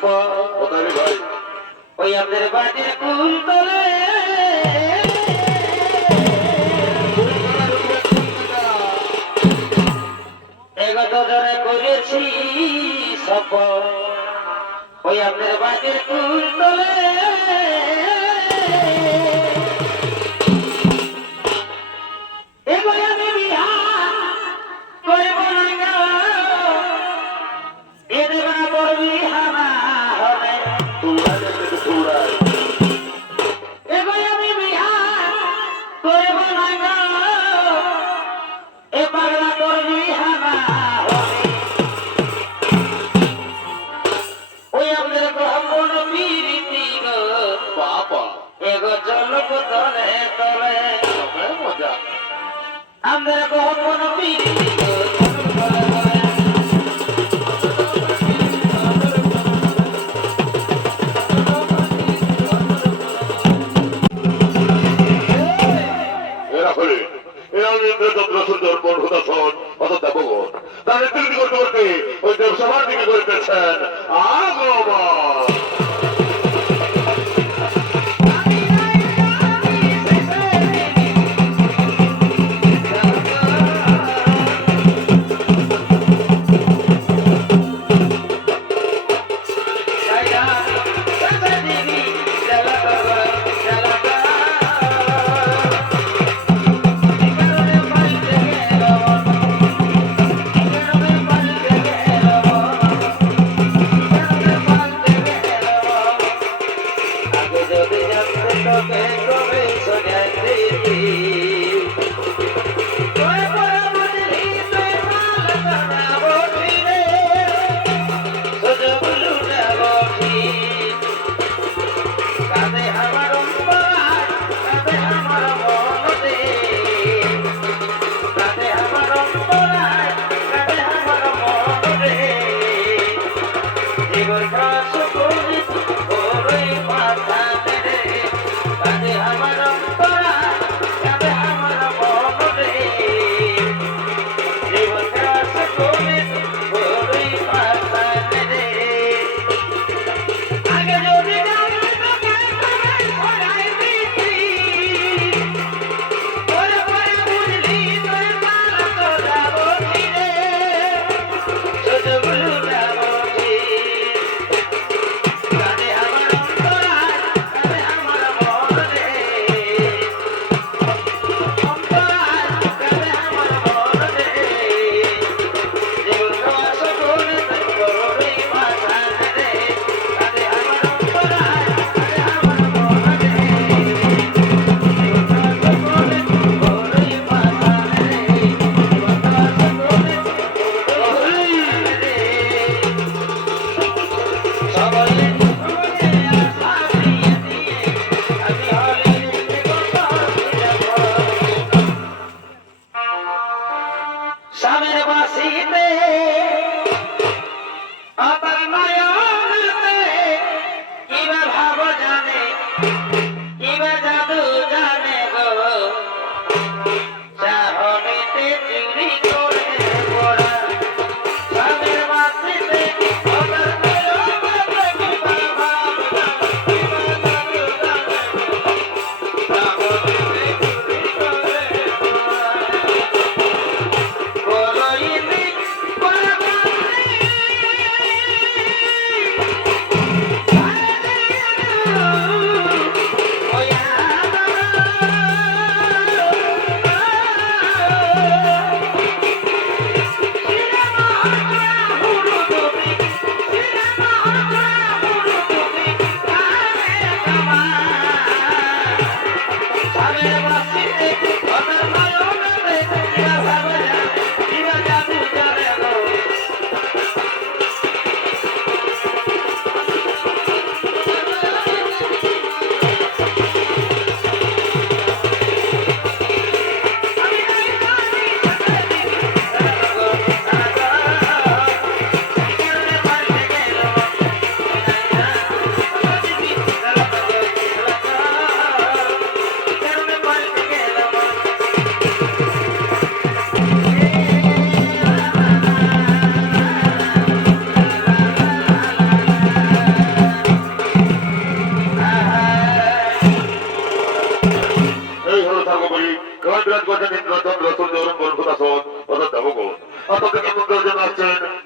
কোথায় ভাই? ওই আমাদের বাড়ির কুল তলে এগত ধরে করেছি সফর। ওই আমাদের বাড়ির কুল তলে আমরা কখনো তাদের তৈরি করতে করতে ওই দেবসভার দিকে করতেছেন আগমন।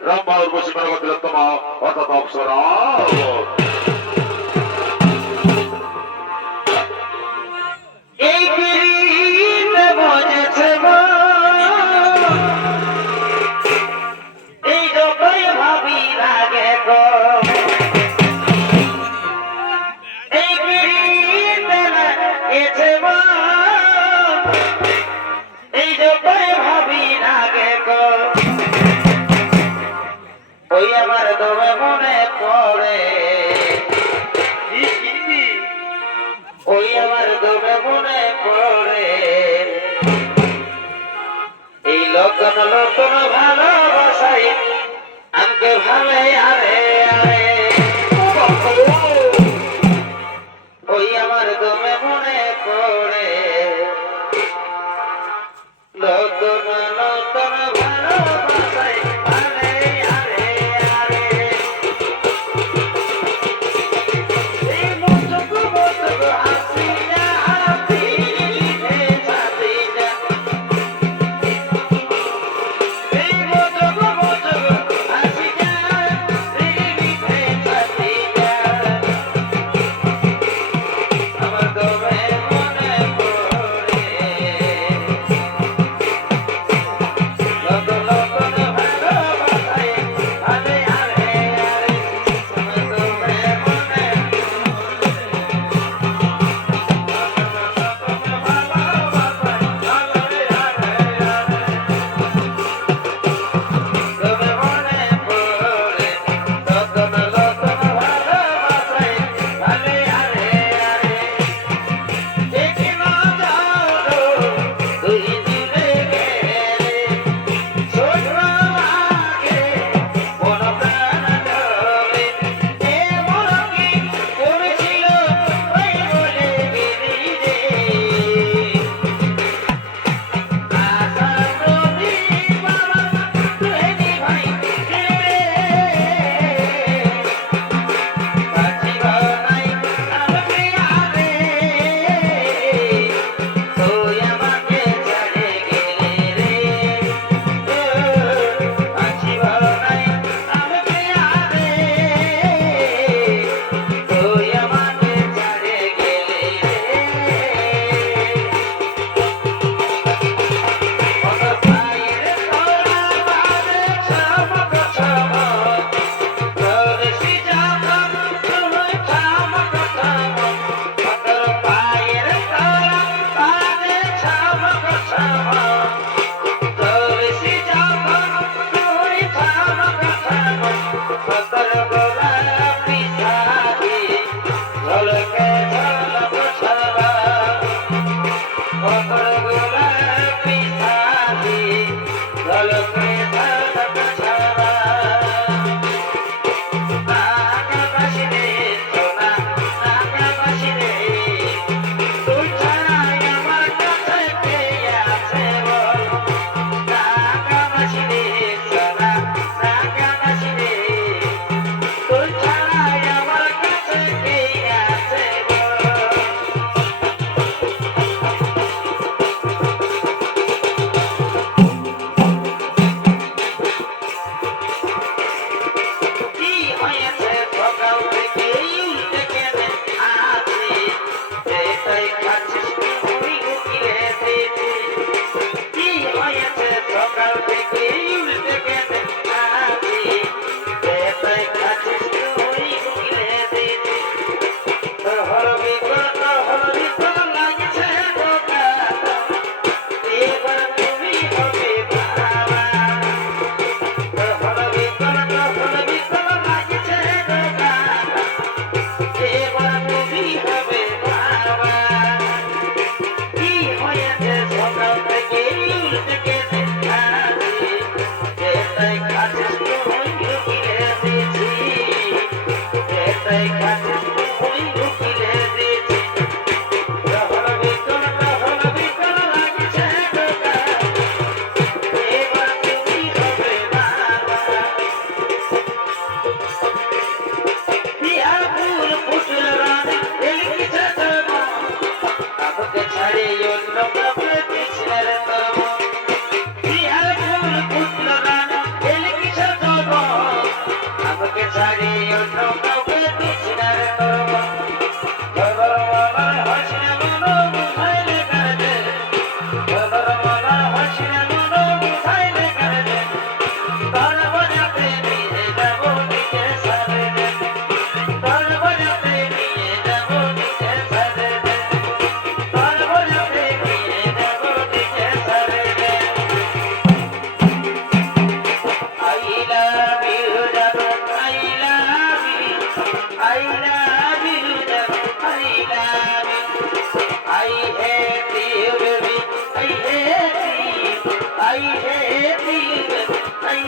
রামবা উর্বশী মেনকা অর্থাৎ অপ্সরা। এই পিড়িতে বজেছে মন, এই যতই ভাবি লাগে গো, এই পিড়িতে লাগেছে মন, এই যতই ভাবি লাগে গো, ওই আমার দমে মনে পড়ে, ওই আমার দমে মনে পড়ে, এই লগ্ন লগ্ন ভালোবাসাই আমাকে ভালে আরে আরে, ওই আমার দমে মনে পড়ে, লগ্ন লগ্ন ভালোবাসাই ভালে আরে আরে, এই মুচুকু মুচুকু হাসি না হাসি হে হাসি না, এই মুচুকু মুচুকু হাসি না হে হাসি না, আমার দমে মনে পড়ে, লগ্ন লগ্ন ভালোবাসাই ভালে আরে আরে, আমার দমে মনে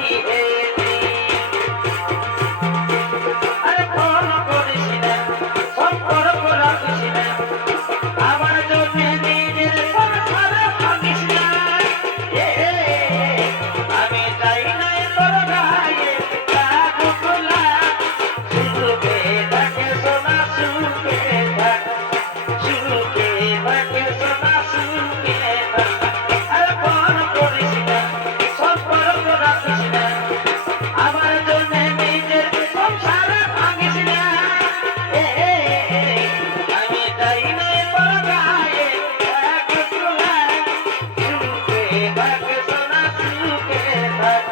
দিয়েছি। আরে ফোন করিস না, সম্পর্ক রাখিস না, আমার জন্য নিজের সংসার ভাঙিস না। আমি চাই না তোর গায়ে লাগুক লাগ, সুখে থাকে সোনা সুখে থাক, সুখে থাকে সোনা সুখে থাক। আরে ফোন করিস না, সম্পর্ক রাখিস না, আমার জন্য নিজের সংসার ভাঙিস না। আমি চাই না তোর গায়ে লাগুক লাগ, সুখে থাকে সোনা সুখে থাক,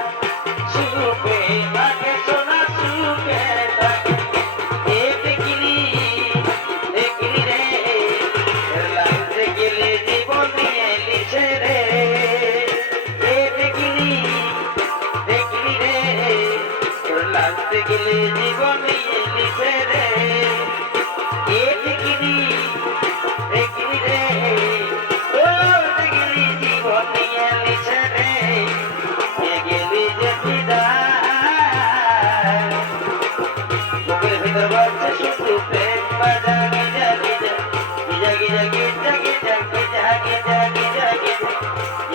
সুখে থাকে সোনা সুখে থাক। দেখলি দেখলি রে, লাগতে গেলে জীবন নিয়ে লিখে রে। দেখলি দেখলি রে, লাগতে গেলে জীবন নিয়ে লিখে রে। দেখলি দেখলি রে, ও দেখলি জীবন নিয়ে লিখে রে। গেলি যে বিদায়, বুকের ভিতর বাজছে শুধু প্রেম বাজা, Giza Giza Giza Giza Giza Giza Giza Giza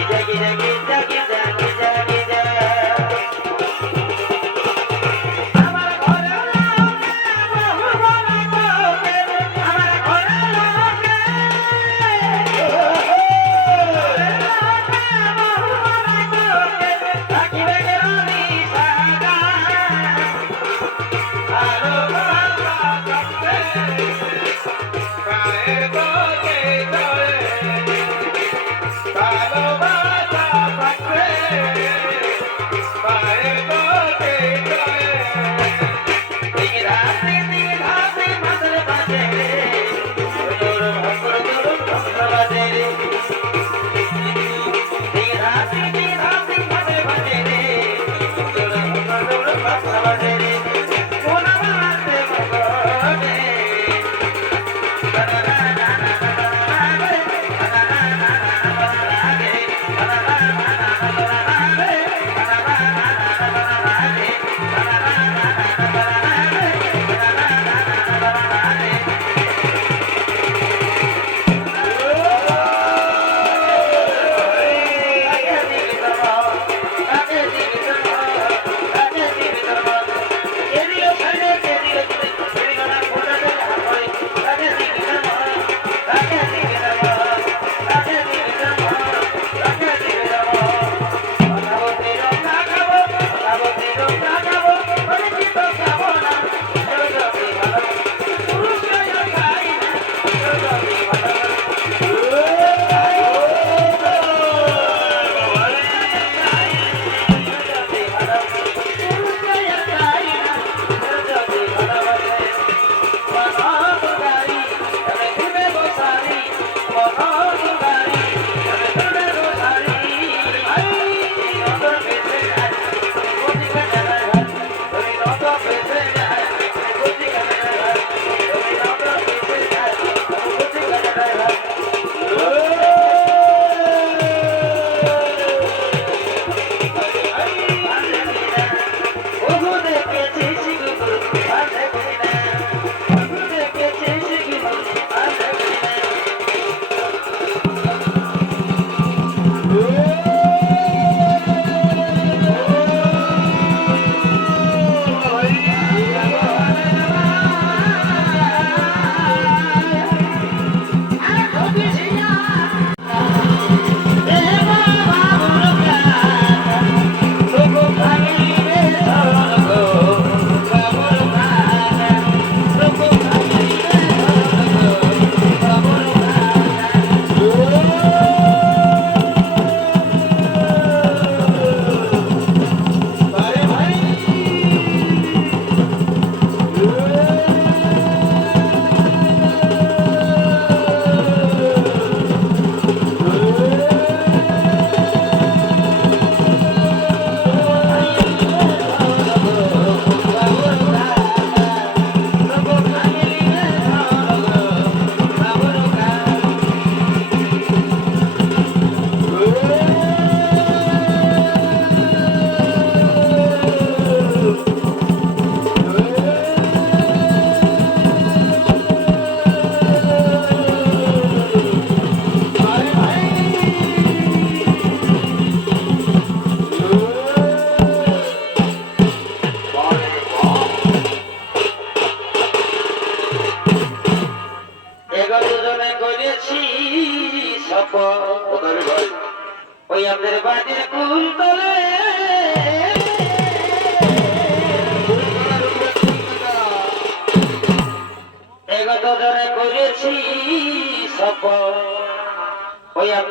Giza Giza Giza Giza Giza Giza. আমার ঘরে লোকে বহু বলে তোকে, আমার ঘরে লোকে থাকিবে কেরানি সাদা।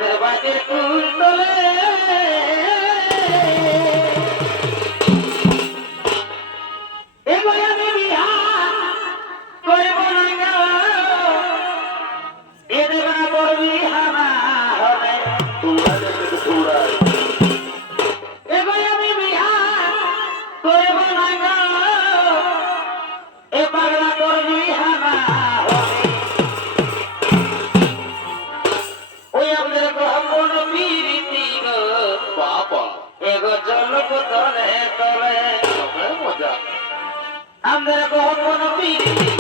আমাদের বাজের কুল তোলে এবার আমি বিহা করব না গো এদের না করবি হামা হবে তোরা দেখে তোরাই এবার আমি বিহা করব না গো এবার না করবি হামা হবে ওই আমাদের গ্রহণ প্রীতি গো বাবা এগো চলো তলে তলে তবে মজা আমাদের গ্রহণ প্রীতি